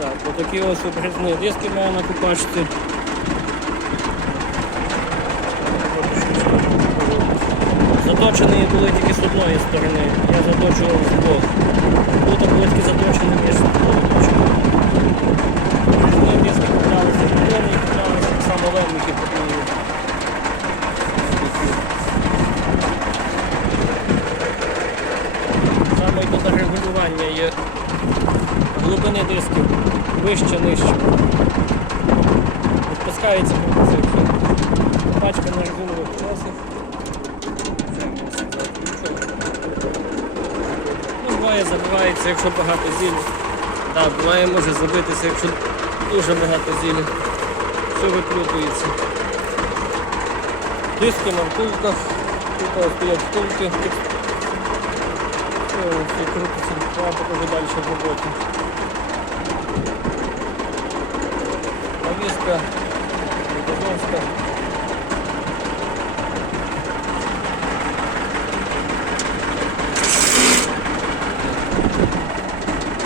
Так, отакі ось обрізні диски маю на купачці. Заточені були тільки з одної сторони, я заточував з двох. Тут таблички заточені між заточені. Обрізні диски куплялися, бетонні куплялися, так само левники потрібні. Саме тут регулювання є глибини дисків вище, нижче. Відпускається пропозиція. Пачка на резинових колесах. Ну, буває забивається, якщо багато зілі. Так, буває може забитися, якщо дуже багато зілі. Все викрутується. Диски на втулках. Тут стоять втулки. Все, крутиться. Покажу далі в роботі. Навіска, Дозовська.